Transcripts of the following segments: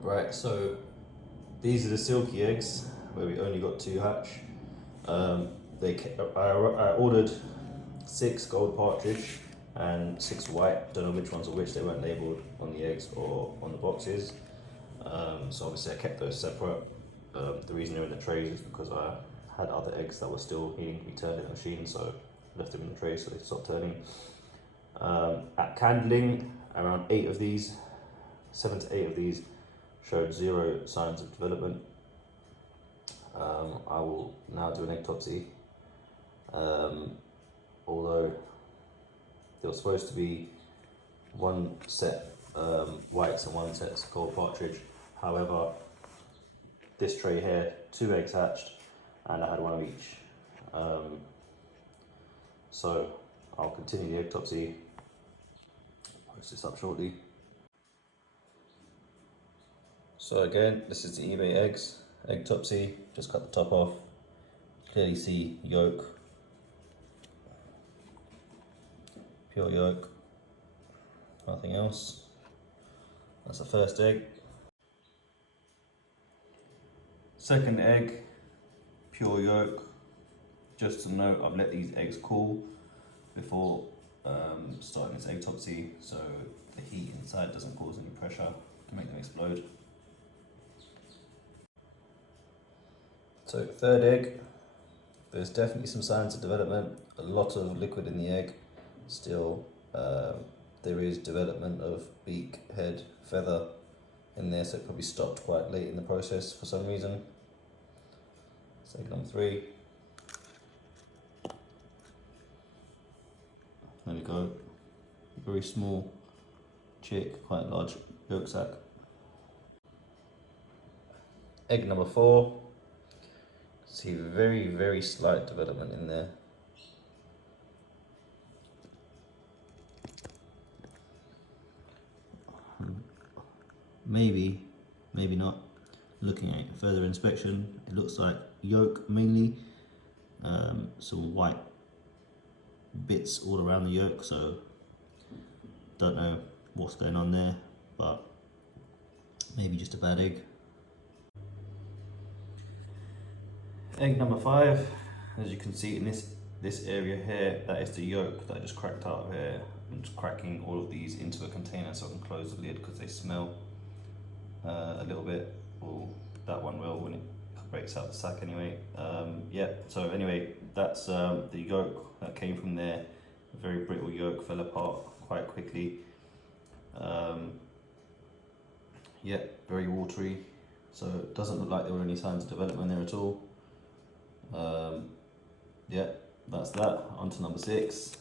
Right, so these are the Silkie eggs where we only got 2 hatch. I ordered 6 gold partridge and 6 white. Don't know which ones are which. They weren't labelled on the eggs or on the boxes. So obviously I kept those separate. The reason they're in the trays is because I had other eggs that were still needing to be turned in the machine, so I left them in the tray so they stopped turning. At candling, around 8 of these, 7 to 8 of these showed 0 signs of development. I will now do an eggtopsy. Although there was supposed to be 1 set whites and 1 set gold partridge. However, this tray here, 2 eggs hatched, and I had 1 of each. So I'll continue the eggtopsy. Post this up shortly. So again, this is the eBay eggs, eggtopsy. Just cut the top off. Clearly see yolk, pure yolk, nothing else. That's the first egg. Second egg, pure yolk. Just to note, I've let these eggs cool before starting this eggtopsy, so the heat inside doesn't cause any pressure to make them explode. So third egg, there's definitely some signs of development, a lot of liquid in the egg still. There is development of beak, head, feather in there, so it probably stopped quite late in the process for some reason. So egg number 3. There we go. Very small chick, quite large yolk sac. Egg number 4. See very slight development in there. Maybe not. Looking at further inspection, it looks like yolk mainly. Some white bits all around the yolk, so don't know what's going on there, but maybe just a bad egg. Egg number 5, as you can see in this area here, that is the yolk that I just cracked out of here. I'm just cracking all of these into a container so I can close the lid because they smell a little bit. Well, that one will when it breaks out the sack anyway. Yeah, so anyway, that's the yolk that came from there. A very brittle yolk, fell apart quite quickly. Yeah, very watery, so it doesn't look like there were any signs of development there at all. Yeah, that's that. On to number 6.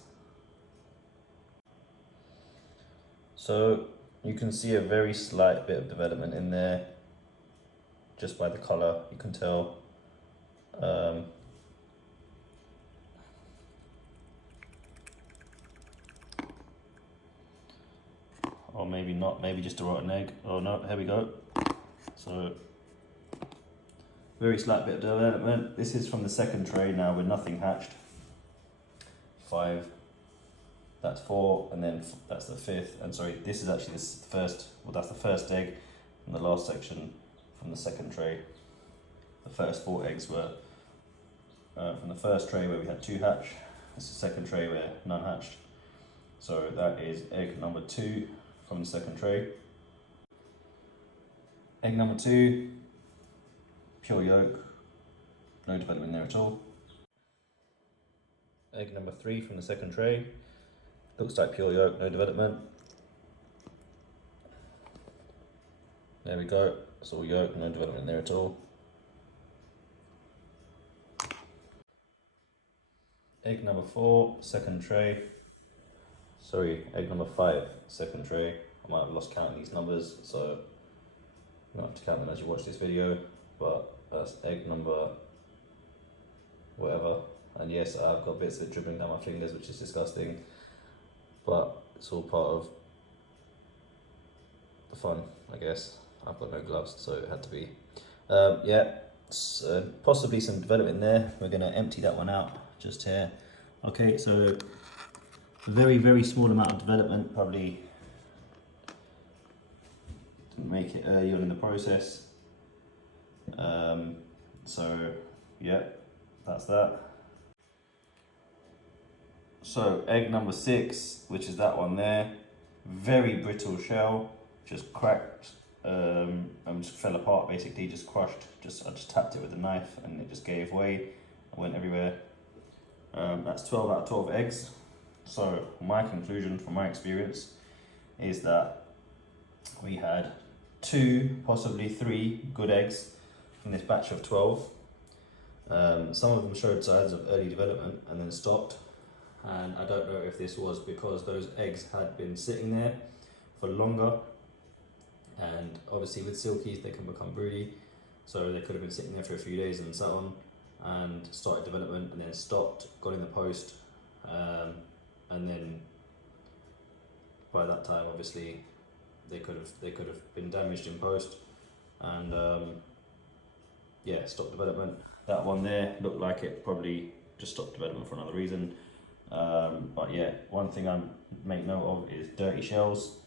So you can see a very slight bit of development in there, just by the colour, you can tell. Or maybe not, maybe just a rotten egg. Oh no, here we go. So, very slight bit of development. This is from the second tray now with nothing hatched. 5, that's 4, and then that's the 5th. And sorry, this is actually the first, well that's the first egg in the last section from the second tray. The first 4 eggs were from the first tray where we had 2 hatch. This is the second tray where none hatched. So that is egg number 2 from the second tray. Egg number 2, pure yolk, no development there at all. Egg number 3 from the second tray, looks like pure yolk, no development. There we go, it's all yolk, no development there at all. Egg number 4, second tray. Sorry, egg number 5, second tray. I might have lost count of these numbers, so you don't have to count them as you watch this video, but that's egg number whatever. And yes, I've got bits of it dribbling down my fingers, which is disgusting, but it's all part of the fun, I guess. I've got no gloves, so it had to be. Yeah, possibly some development there. We're going to empty that one out just here. Okay, so very small amount of development, probably couldn't make it early on in the process. So yeah, that's that. So egg number 6, which is that one there, very brittle shell, just cracked and just fell apart basically, just crushed. I just tapped it with a knife and it just gave way and went everywhere. That's 12 out of 12 eggs. So my conclusion from my experience is that we had 2, possibly 3 good eggs in this batch of 12. Some of them showed signs of early development and then stopped. And I don't know if this was because those eggs had been sitting there for longer. And obviously with silkies, they can become broody. So they could have been sitting there for a few days and sat on and started development and then stopped, got in the post. And then by that time, obviously, they could have been damaged in post and yeah, stopped development. That one there looked like it probably just stopped development for another reason. But yeah, one thing I make note of is dirty shells.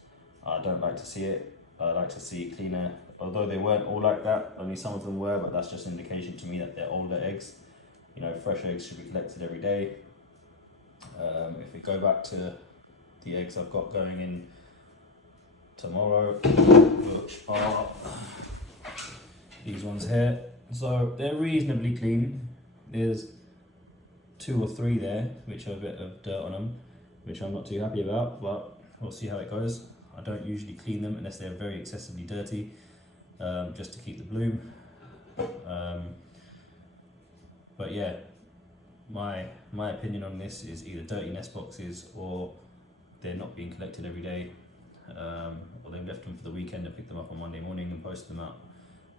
I don't like to see it. I like to see cleaner, although they weren't all like that, only some of them were, but that's just indication to me that they're older eggs. You know, fresh eggs should be collected every day. If we go back to the eggs I've got going in tomorrow, which are these ones here, so they're reasonably clean. There's 2 or 3 there which have a bit of dirt on them, which I'm not too happy about, but we'll see how it goes. I don't usually clean them unless they're very excessively dirty, just to keep the bloom. But yeah, my opinion on this is either dirty nest boxes or they're not being collected every day, or they've left them for the weekend and picked them up on Monday morning and posted them out,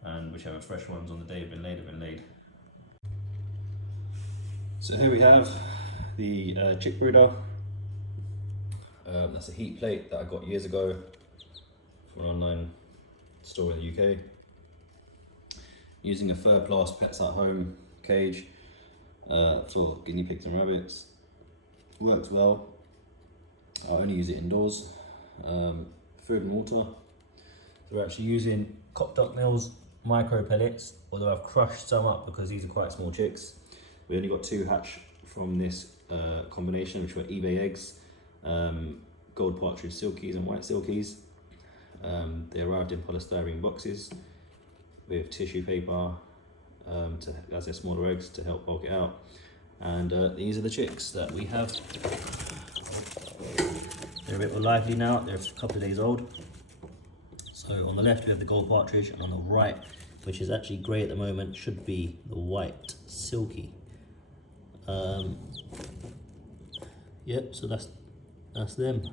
and whichever fresh ones on the day have been laid. So here we have the chick brooder. That's a heat plate that I got years ago from an online store in the UK. Using a Furplast Pets at Home cage for guinea pigs and rabbits. Works well. I only use it indoors. Food and water. So we're actually using Cock Duck Mills micro pellets, although I've crushed some up because these are quite small chicks. We only got 2 hatch from this combination, which were eBay eggs. Gold partridge silkies and white silkies. They arrived in polystyrene boxes with tissue paper as they're smaller eggs to help bulk it out. And these are the chicks that we have. They're a bit more lively now, they're a couple of days old. So on the left we have the gold partridge, and on the right, which is actually grey at the moment, should be the white silky. Yep, so that's them.